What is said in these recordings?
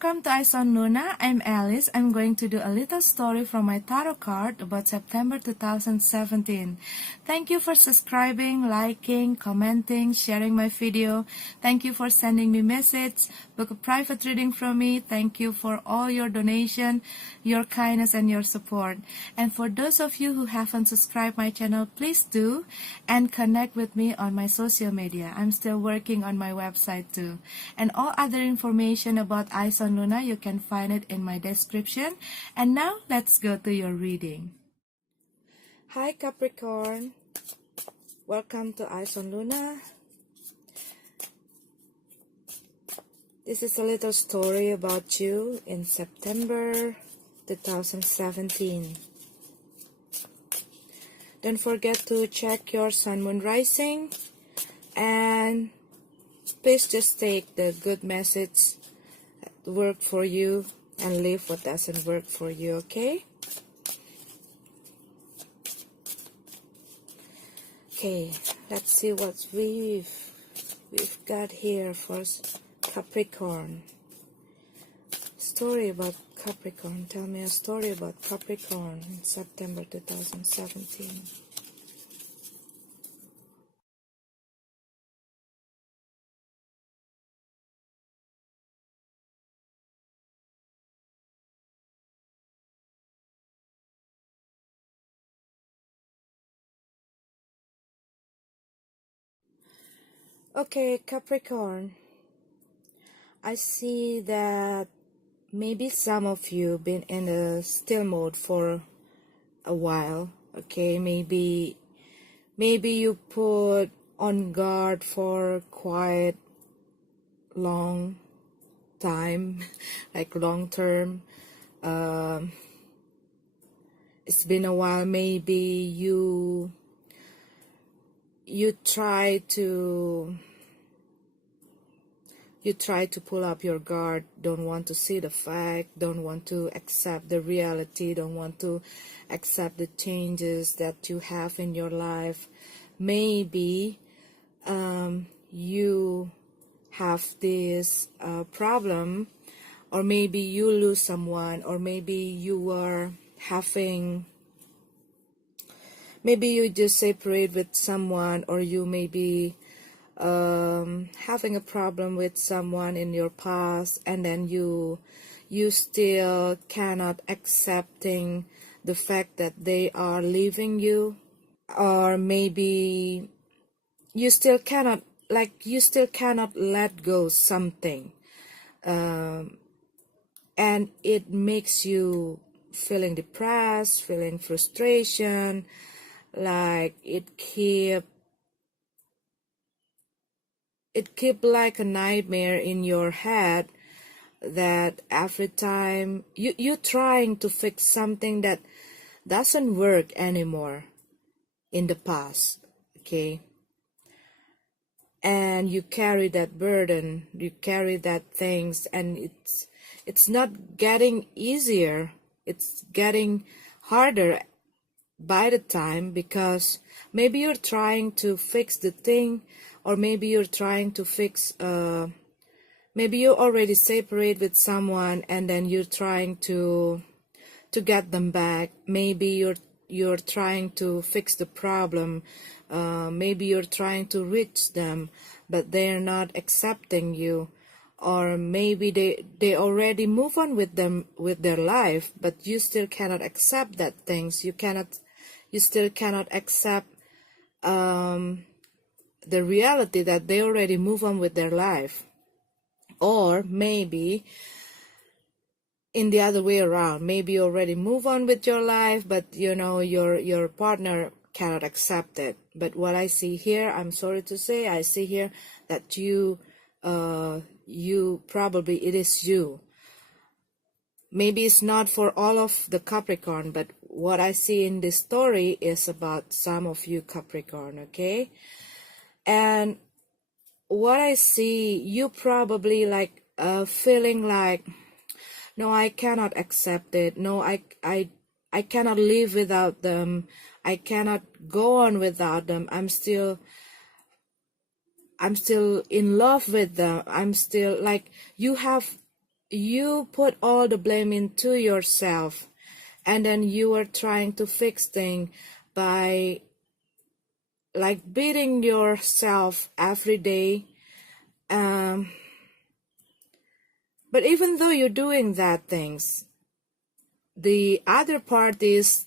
welcome to Eyes on Luna. I'm Alice. I'm going to do a little story from my tarot card about September 2017. Thank you for subscribing, liking, commenting, sharing my video. Thank you for sending me messages, book a private reading from me. Thank you for all your donation, your kindness, and your support. And for those of you who haven't subscribed my channel, please do and connect with me on my social media. I'm still working on my website too. And all other information about Eyes on Luna, you can find it in my description. And now, let's go to your reading. Hi Capricorn, welcome to Eyes on Luna. This is a little story about you in September 2017. Don't forget to check your sun, moon, rising, and please just take the good message that work for you and leave what doesn't work for you, okay? Okay, let's see what we've got here for Capricorn. Story about Capricorn. Tell me a story about Capricorn in September 2017. Okay, Capricorn, I see that maybe some of you been in a still mode for a while. Okay, maybe you put on guard for quite long time, like long term. It's been a while. Maybe you try to pull up your guard, don't want to see the fact, don't want to accept the reality, don't want to accept the changes that you have in your life. Maybe you have this problem, or maybe you lose someone, or maybe you are having, maybe you just separate with someone, or you may be having a problem with someone in your past, and then you still cannot accepting the fact that they are leaving you, or maybe you still cannot let go something, and it makes you feeling depressed, feeling frustration, like it keep like a nightmare in your head, that every time you're trying to fix something that doesn't work anymore in the past, okay? And you carry that burden, you carry that things, and it's not getting easier, it's getting harder by the time, because maybe you're trying to fix the thing, or maybe you're trying to fix, maybe you already separate with someone, and then you're trying to get them back. Maybe you're trying to fix the problem. Maybe you're trying to reach them, but they're not accepting you. Or maybe they already move on with their life, but you still cannot accept that things. You still cannot accept the reality that they already move on with their life. Or maybe in the other way around, maybe you already move on with your life, but you know your partner cannot accept it. But what I see here, I'm sorry to say, I see here that you probably, it is you. Maybe it's not for all of the Capricorn, but what I see in this story is about some of you Capricorn, okay? And what I see, you probably like feeling like, no, I cannot accept it. No, I cannot live without them. I cannot go on without them. I'm still in love with them. I'm still like, you have you put all the blame into yourself, and then you are trying to fix things by like beating yourself every day. But even though you're doing that things, the other parties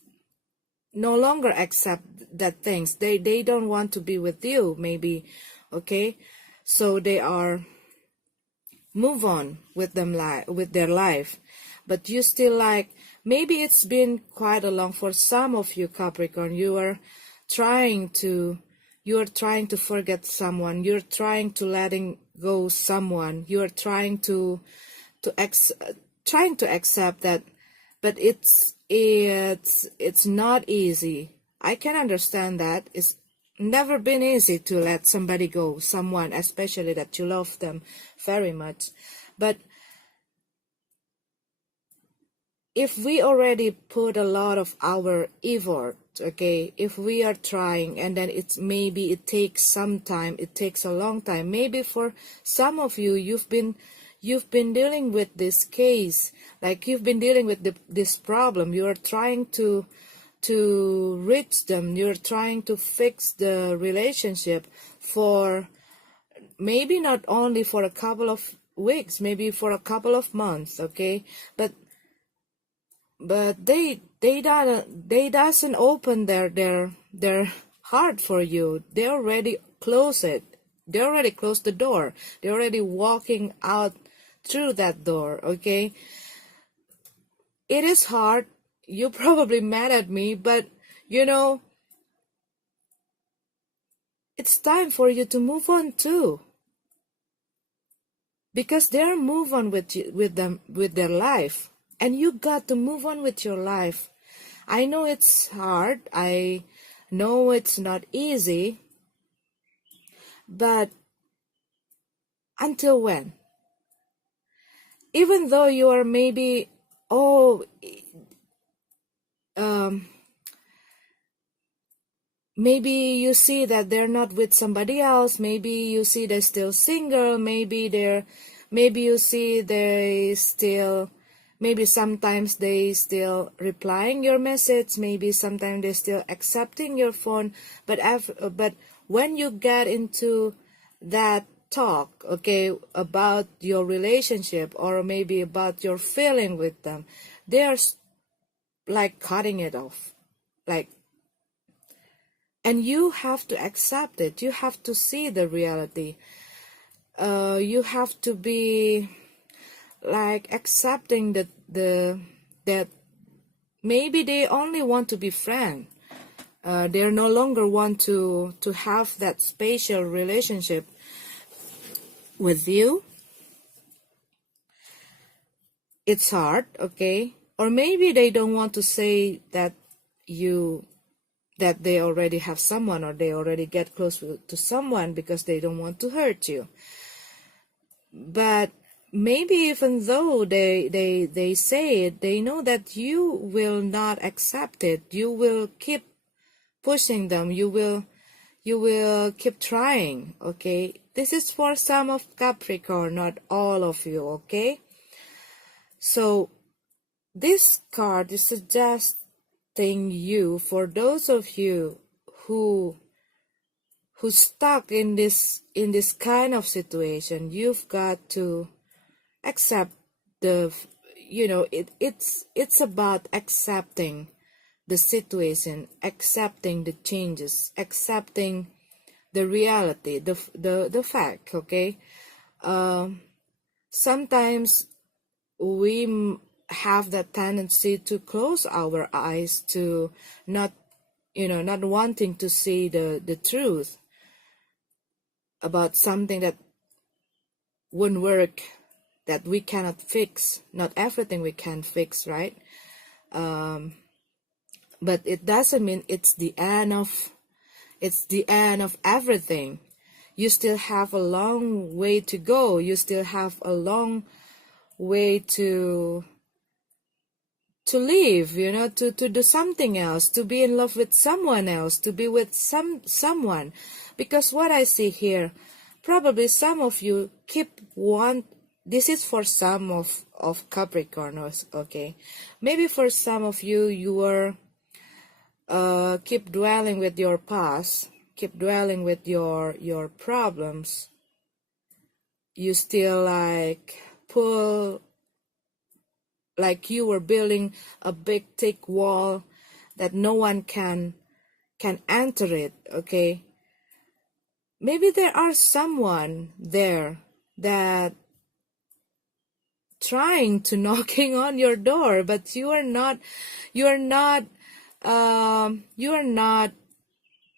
no longer accept that things. They don't want to be with you, maybe, okay? So they are move on with them with their life. But you still like, maybe it's been quite a long for some of you Capricorn. You are trying to forget someone. You're trying to letting go someone. You are trying to trying to accept that, but it's not easy. I can understand that. It's never been easy to let somebody go, someone, especially that you love them very much. But if we already put a lot of our effort, okay, if we are trying, and then maybe it takes some time, it takes a long time. Maybe for some of you, you've been dealing with this case, like you've been dealing with this problem. You are trying to reach them. You're trying to fix the relationship for maybe not only for a couple of weeks, maybe for a couple of months, okay? But they doesn't open their heart for you. They already close it. They already closed the door. They're already walking out through that door, okay? It is hard. You're probably mad at me, but you know, it's time for you to move on too. Because they're move on with their life, and you got to move on with your life. I know it's hard. I know it's not easy. But until when? Even though you are maybe, maybe you see that they're not with somebody else. Maybe you see they're still single. Maybe you see maybe sometimes they still replying your message. Maybe sometimes they still accepting your phone. But when you get into that talk, okay, about your relationship, or maybe about your feeling with them, they are like cutting it off, like, and you have to accept it. You have to see the reality. You have to be like accepting that maybe they only want to be friends. They no longer want to have that spatial relationship with you. It's hard, okay? Or maybe they don't want to say that they already have someone, or they already get close to someone, because they don't want to hurt you. But maybe even though they say it, they know that you will not accept it. You will keep pushing them. You will keep trying, okay? This is for some of Capricorn, not all of you, okay? So this card is suggesting you, for those of you who stuck in this kind of situation, you've got to accept it's about accepting the situation, accepting the changes, accepting the reality, the fact, okay? Sometimes we have that tendency to close our eyes, to not wanting to see the truth about something that wouldn't work, that we cannot fix. Not everything we can fix, right? But it doesn't mean it's the end of everything. You still have a long way to go. You still have a long way to live, to do something else, to be in love with someone else, to be with someone. Because what I see here, probably some of you keep this is for some of Capricorns, okay? Maybe for some of you, you are keep dwelling with your past, keep dwelling with your problems. You still like pull, like you were building a big thick wall that no one can enter it, okay? Maybe there are someone there that trying to knocking on your door, but you are not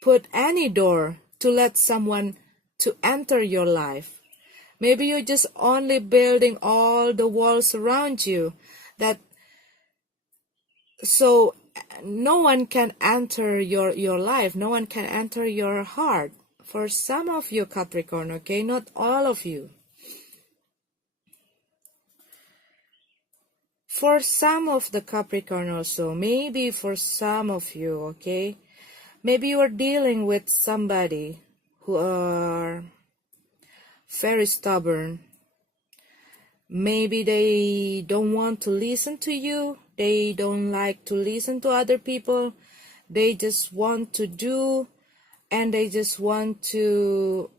put any door to let someone to enter your life. Maybe you're just only building all the walls around you, that so no one can enter your life, no one can enter your heart. For some of you, Capricorn, okay, not all of you. For some of the Capricorn also, maybe for some of you, okay, maybe you are dealing with somebody who are very stubborn. Maybe they don't want to listen to you. They don't like to listen to other people. They just want to do, and they just want to,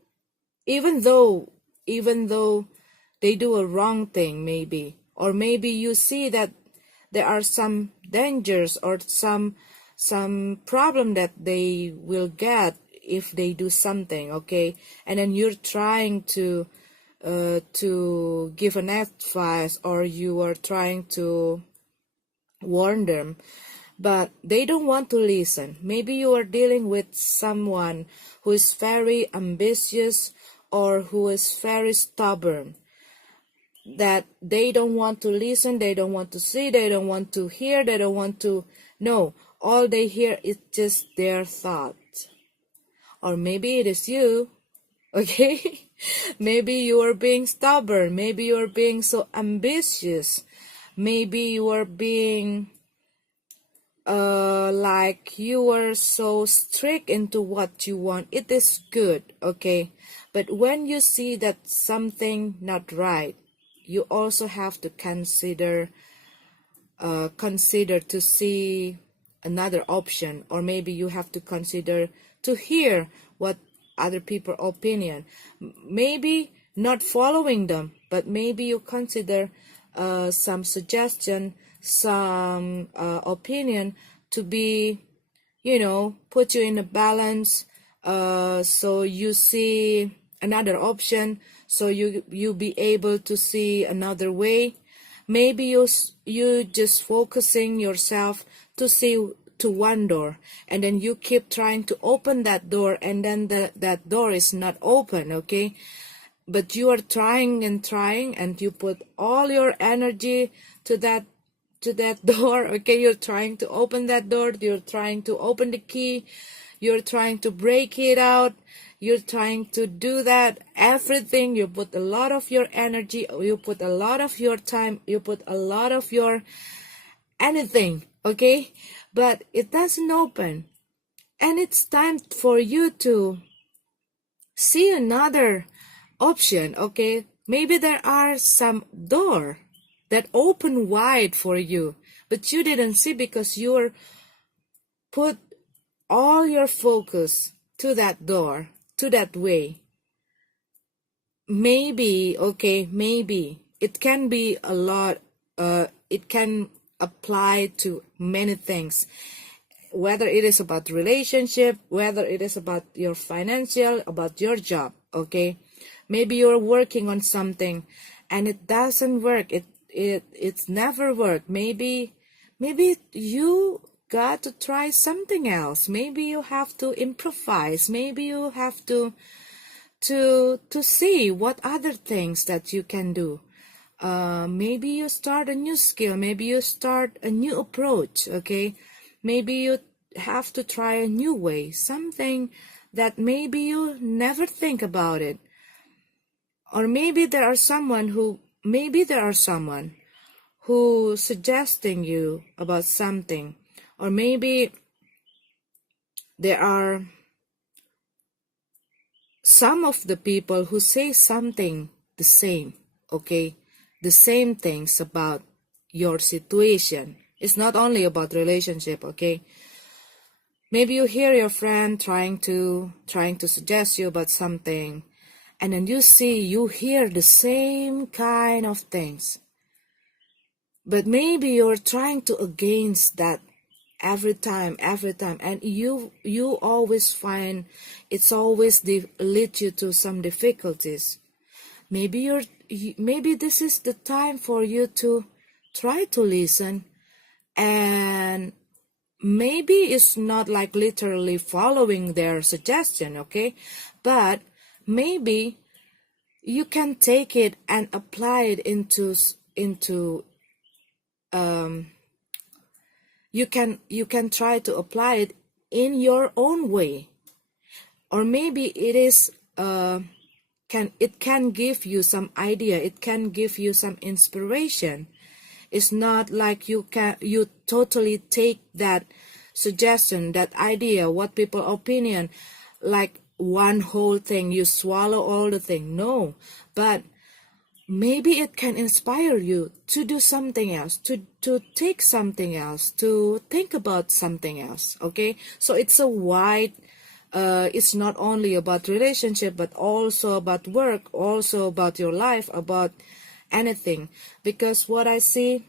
even though they do a wrong thing, maybe, or maybe you see that there are some dangers or some problem that they will get if they do something, okay, and then you're trying to give an advice, or you are trying to warn them, but they don't want to listen. Maybe you are dealing with someone who is very ambitious or who is very stubborn, that they don't want to listen, they don't want to see, they don't want to hear, they don't want to know. All they hear is just their thoughts. Or maybe it is you, okay? Maybe you are being stubborn, maybe you are being so ambitious, maybe you are being like you are so strict into what you want. It is good, okay? But when you see that something not right, you also have to consider to see another option, or maybe you have to consider to hear what other people opinion. Maybe not following them, but maybe you consider some suggestion, some opinion to be, put you in a balance, so you see another option, so you be able to see another way. Maybe you just focusing yourself to see to one door, and then you keep trying to open that door, and then that door is not open, okay? But you are trying, and you put all your energy to that door, okay? You're trying to open that door, you're trying to open the key, you're trying to break it out, you're trying to do that, everything. You put a lot of your energy, you put a lot of your time, you put a lot of your anything, okay? But it doesn't open, and it's time for you to see another option, okay? Maybe there are some door that open wide for you, but you didn't see because you're put all your focus to that door, to that way. Maybe, okay, maybe it can be a lot, it can apply to many things, whether it is about relationship, whether it is about your financial, about your job, okay? Maybe you're working on something and it doesn't work, it's never worked. Maybe you got to try something else. Maybe you have to improvise, maybe you have to see what other things that you can do. Maybe you start a new skill, maybe you start a new approach, okay? Maybe you have to try a new way, something that maybe you never think about it. Or maybe there are someone who suggesting you about something. Or maybe there are some of the people who say something the same, okay, the same things about your situation. It's not only about relationship, okay? Maybe you hear your friend trying to suggest you about something, and then you hear the same kind of things. But maybe you're trying to against that every time, and you always find it's always lead you to some difficulties. Maybe this is the time for you to try to listen, and maybe it's not like literally following their suggestion, okay? But maybe you can take it and apply it into you can try to apply it in your own way. Or maybe it is it can give you some idea, it can give you some inspiration. It's not like you totally take that suggestion, that idea, what people opinion, like one whole thing, you swallow all the thing. No, but maybe it can inspire you to do something else, to take something else, to think about something else, okay? So it's a wide, it's not only about relationship, but also about work, also about your life, about anything. Because what I see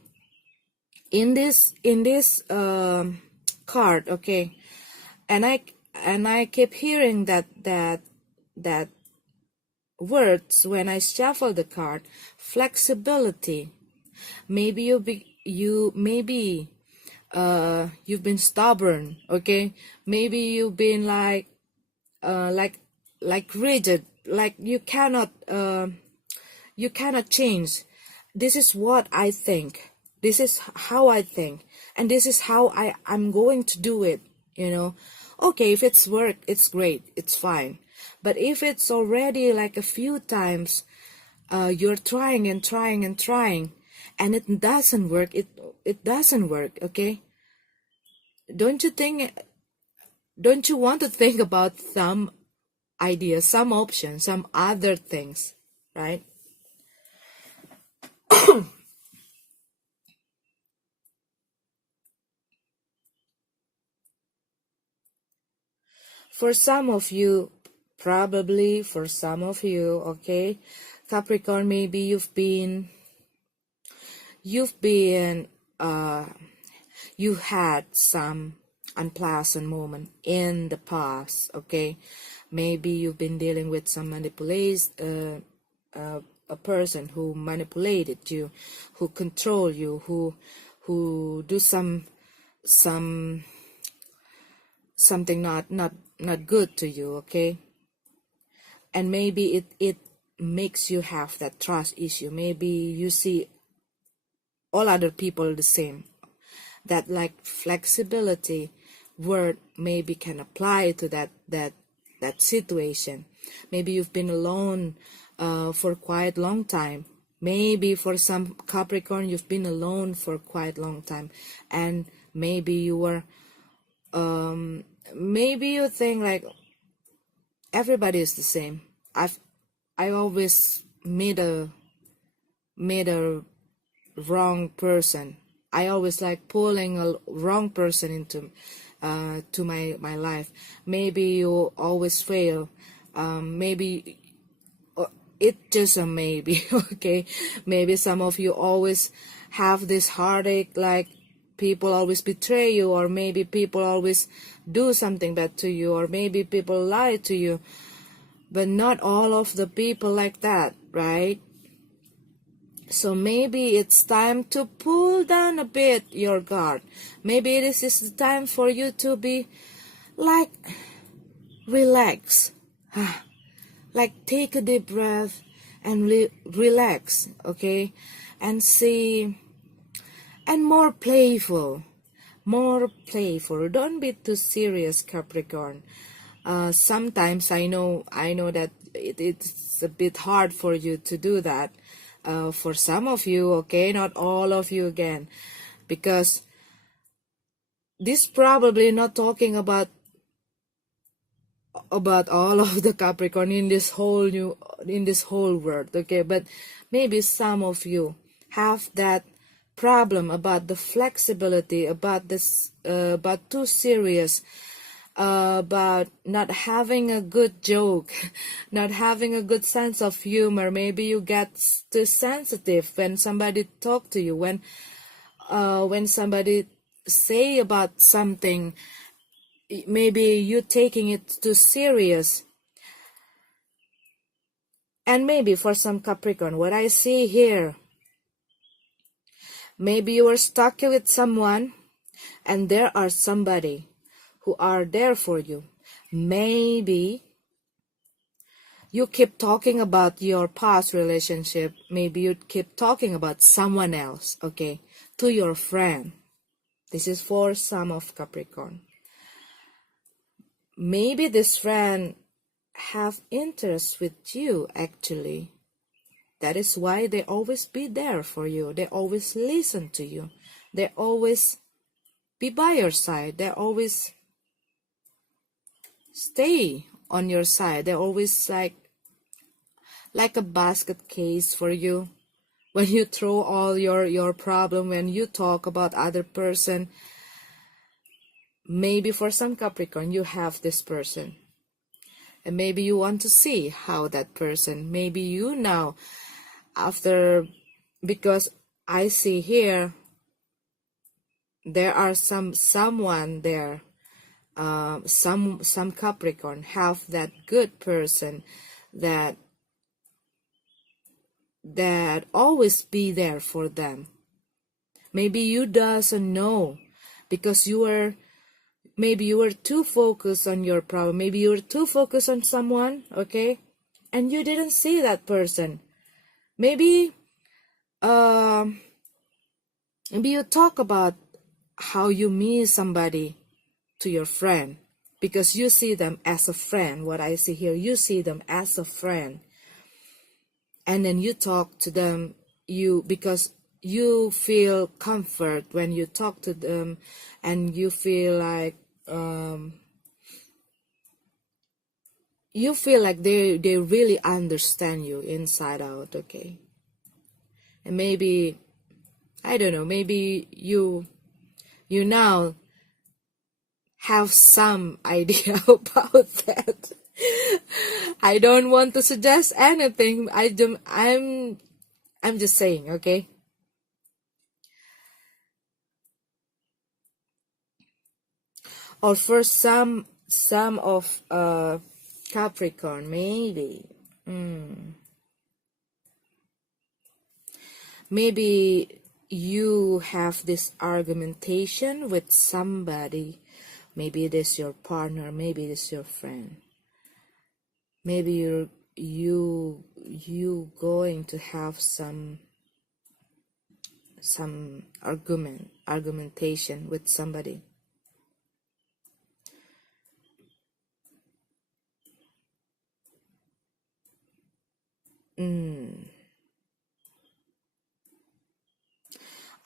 in this card, okay, and I keep hearing that words when I shuffle the card: flexibility. Maybe you've been stubborn, okay? Maybe you've been like rigid, like you cannot change. This is what I think, this is how I think, and this is how I'm going to do it, you know. Okay, if it's work, it's great, it's fine. But if it's already like a few times you're trying and trying and trying, and it doesn't work, it doesn't work, okay? Don't you want to think about some ideas, some options, some other things, right? For some of you, probably for some of you, okay, Capricorn, maybe you've been you had some unpleasant moment in the past, okay? Maybe you've been dealing with some a person who manipulated you, who control you, who do something not good to you, okay? And maybe it makes you have that trust issue. Maybe you see all other people the same. That like flexibility word maybe can apply to that situation. Maybe you've been alone for quite long time. Maybe for some Capricorn, you've been alone for quite long time, and maybe you were maybe you think like everybody is the same. I always made a wrong person. I always like pulling a wrong person into to my life. Maybe you always fail. Maybe it just a maybe, okay? Maybe some of you always have this heartache, like people always betray you, or maybe people always do something bad to you, or maybe people lie to you. But not all of the people like that, right? So maybe it's time to pull down a bit your guard. Maybe this is the time for you to be like relax. Like take a deep breath and relax, okay? And see, and more playful. Don't be too serious, Capricorn. Sometimes I know that it's a bit hard for you to do that. For some of you, okay, not all of you again, because this probably not talking about about all of the Capricorn in this whole world, okay? But maybe some of you have that problem about the flexibility, about this, about too serious, about not having a good joke, not having a good sense of humor. Maybe you get too sensitive when somebody talk to you, when somebody say about something, maybe you taking it too serious. And maybe for some Capricorn, what I see here, maybe you are stuck with someone and there are somebody who are there for you. Maybe you keep talking about your past relationship. Maybe you keep talking about someone else, okay, to your friend. This is for some of Capricorn. Maybe this friend have interest with you actually. That is why they always be there for you. They always listen to you. They always be by your side. They always stay on your side. They always like a basket case for you. When you throw all your problem, when you talk about other person, maybe for some Capricorn, you have this person. And maybe you want to see how that person, maybe you now, after, because I see here, there are someone there, some Capricorn have that good person that always be there for them. Maybe you doesn't know because maybe you were too focused on your problem. Maybe you were too focused on someone, okay? And you didn't see that person. Maybe you talk about how you miss somebody to your friend because you see them as a friend. What I see here, you see them as a friend. And then you talk to them, because you feel comfort when you talk to them, and you feel like they really understand you inside out, okay? And maybe, I don't know, maybe you now have some idea about that. I don't want to suggest anything. I'm just saying, okay? Or for some of Capricorn, maybe. Maybe you have this argumentation with somebody. Maybe it is your partner, maybe it is your friend. Maybe you going to have some argumentation with somebody.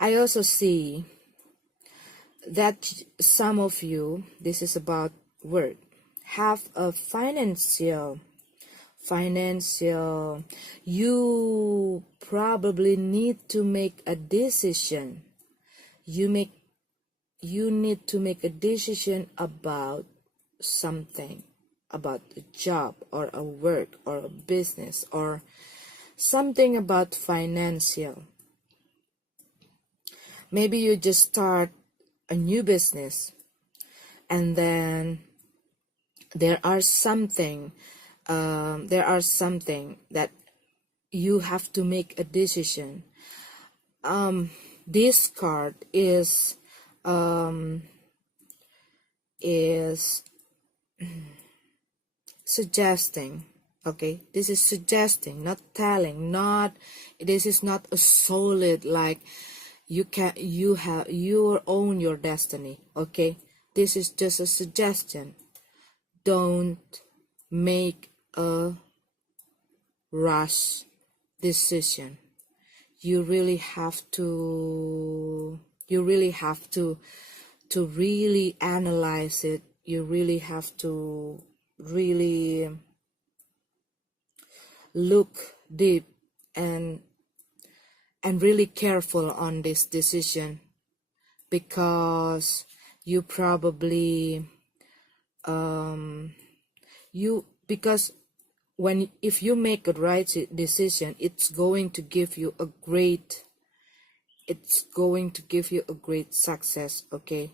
I also see that some of you, this is about work, have a financial, you probably need to make a decision. You need to make a decision about something, about a job or a work or a business or something about financial. Maybe you just start a new business, and then there are something that you have to make a decision. This card is suggesting, okay? This is suggesting, not telling, this is not a solid, like you own your destiny, okay? This is just a suggestion. Don't make a rush decision. You really have to really analyze it. You really have to really look deep and really careful on this decision, because you probably because if you make a right decision, it's going to give you a great success. Okay,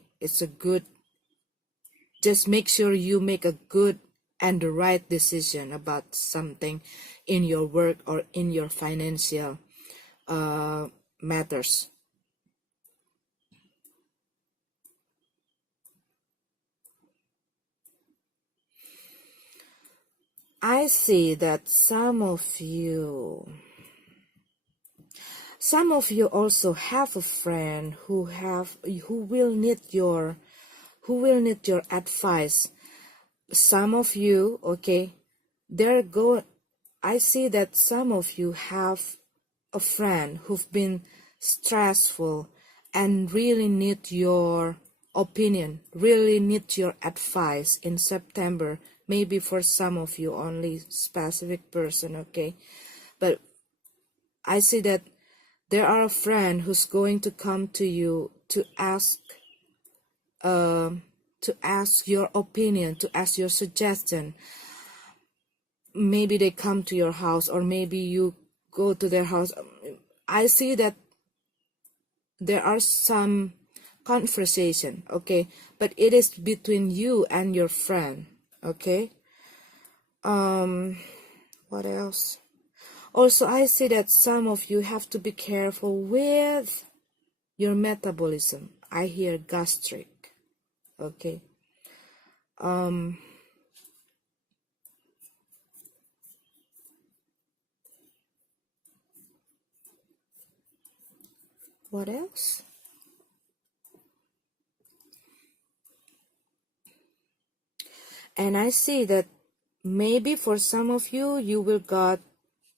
just make sure you make a good and the right decision about something in your work or in your financial matters. I see that some of you also have a friend who will need your advice. Some of you, okay, I see that some of you have a friend who've been stressful and really need your opinion, really need your advice in September. Maybe for some of you only specific person, okay, but I see that there are a friend who's going to come to you to ask your opinion, to ask your suggestion. Maybe they come to your house, or maybe you go to their house. I see that there are some conversation, okay, but it is between you and your friend, okay. What else? Also, I see that some of you have to be careful with your metabolism. I hear gastric, okay. What else? And I see that maybe for some of you, you will got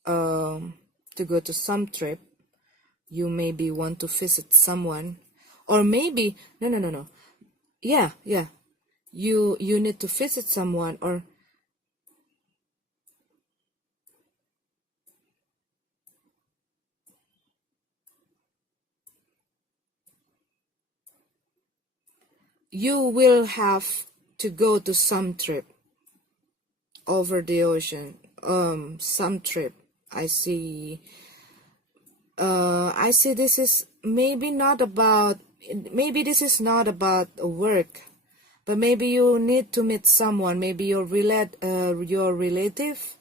to go to some trip. You maybe want to visit someone, or maybe no. Yeah. You need to visit someone, or you will have to go to some trip over the ocean. Some trip. I see this is maybe this is not about work, but maybe you need to meet someone, maybe your relative,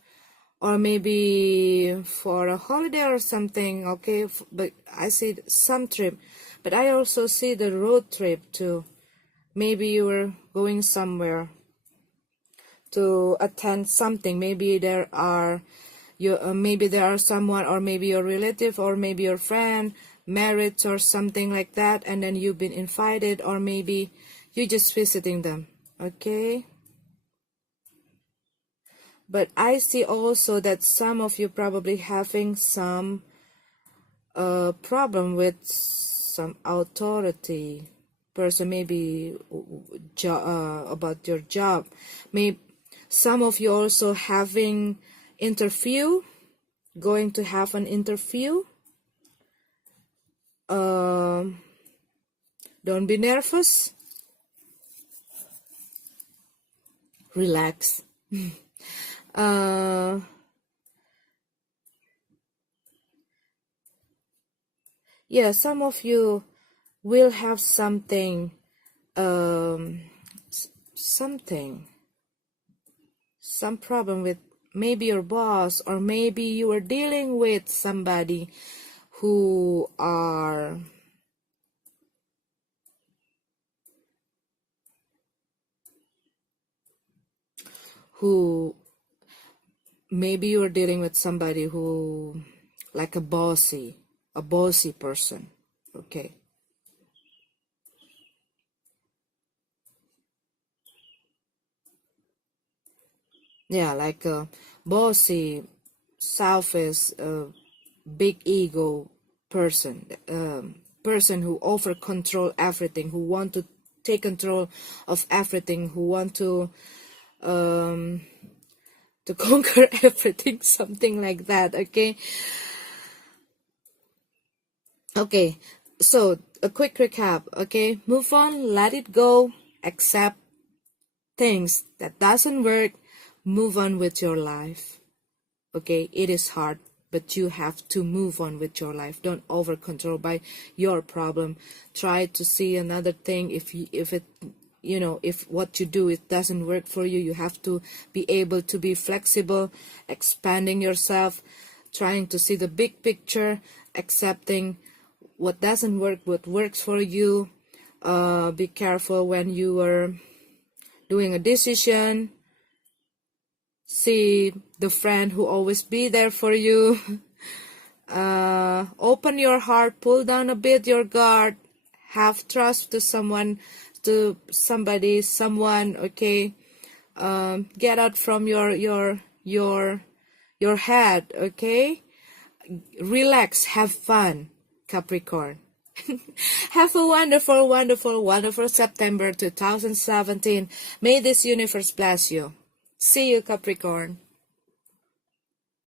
or maybe for a holiday or something, okay. But I see some trip, but I also see the road trip too. Maybe you were going somewhere to attend something. Maybe there are someone, or maybe your relative, or maybe your friend, marriage or something like that, and then you've been invited, or maybe you're just visiting them, okay. But I see also that some of you probably having some problem with some authority person, maybe about your job. Maybe some of you also having going to have an interview. Don't be nervous. Relax. Yeah, some of you will have something, some problem with maybe your boss, or maybe you are dealing with somebody who maybe you're dealing with somebody who, like a bossy person, okay. Yeah, like a bossy, selfish, big ego person, person who over control everything, who want to take control of everything, who want to to conquer everything, something like that. Okay. Okay, so a quick recap. Okay, move on, let it go, accept things that doesn't work, move on with your life. Okay, it is hard, but you have to move on with your life. Don't over control by your problem. Try to see another thing. If it, if what you do, it doesn't work for you, you have to be able to be flexible, expanding yourself, trying to see the big picture, accepting what doesn't work, what works for you. Be careful when you are doing a decision. See the friend who always be there for you. Open your heart, pull down a bit your guard, have trust to someone, someone. Okay, get out from your head. Okay, relax, have fun, Capricorn. Have a wonderful, wonderful, wonderful September 2017. May this universe bless you. See you, Capricorn.